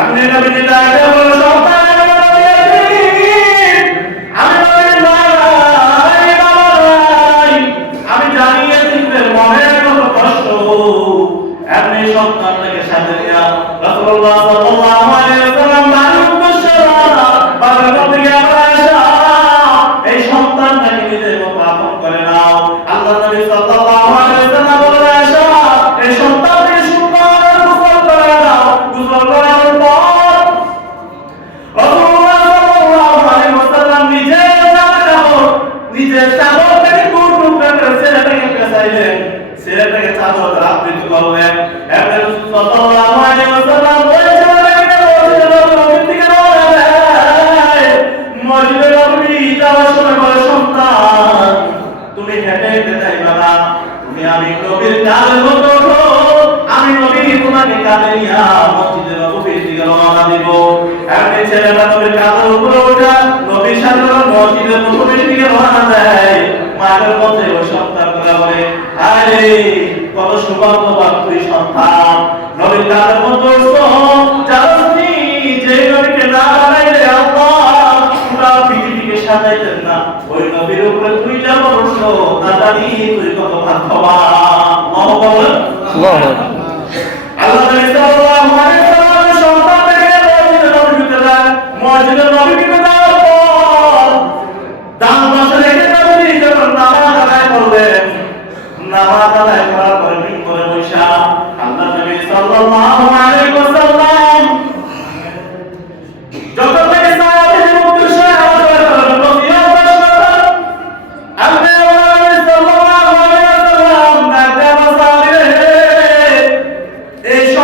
আমি নবী আমি নাই বাবা আমি এতিমের মনের কত কষ্ট আপনি সন্তানটাকে সাথে নিয়া রাসূলুল্লাহ সাল্লাল্লাহু আলাইহি ওয়াসাল্লাম উদ্দেশ্যে রওনা তুমি আমি নবীর কালের মতো আমি নবী, তোমাকে কাঁধে নিয়া মসজিদে রওনা দিব। এমনি ছেলেটা নবীর কাঁধের উপরে ওঠা নবীর সাথে মসজিদে নববীর দিকে রওনা দেয়। মায়ের মধ্যে ওই সন্তানগুলা বলে আরে, কত সৌভাগ্যবান তুই সন্তান। নবীর কাঁধের মধ্যে নবীর উপরে উঠছো তা জানি তুই কত ভাগ্যবান আল্লাহু বলেন আল্লাহু আল্লাহ নবী সাল্লাল্লাহু আলাইহি ওয়াসাল্লাম সন্তানকে মসজিদে নববীতে দেন মসজিদে নববীতে দেওয়ার পর ডান পাশে রেখে নবী যখন নামাজ আদায় করলেন নামাজ আদায় করার পরে মিম্বরে বসা আল্লাহ নবী সাল্লাল্লাহু আলাইহি ওয়াসাল্লাম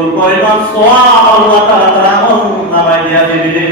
চুল পরিমাণ সওয়াব আল্লাহ তাআলা নামায় দিয়া দিবে।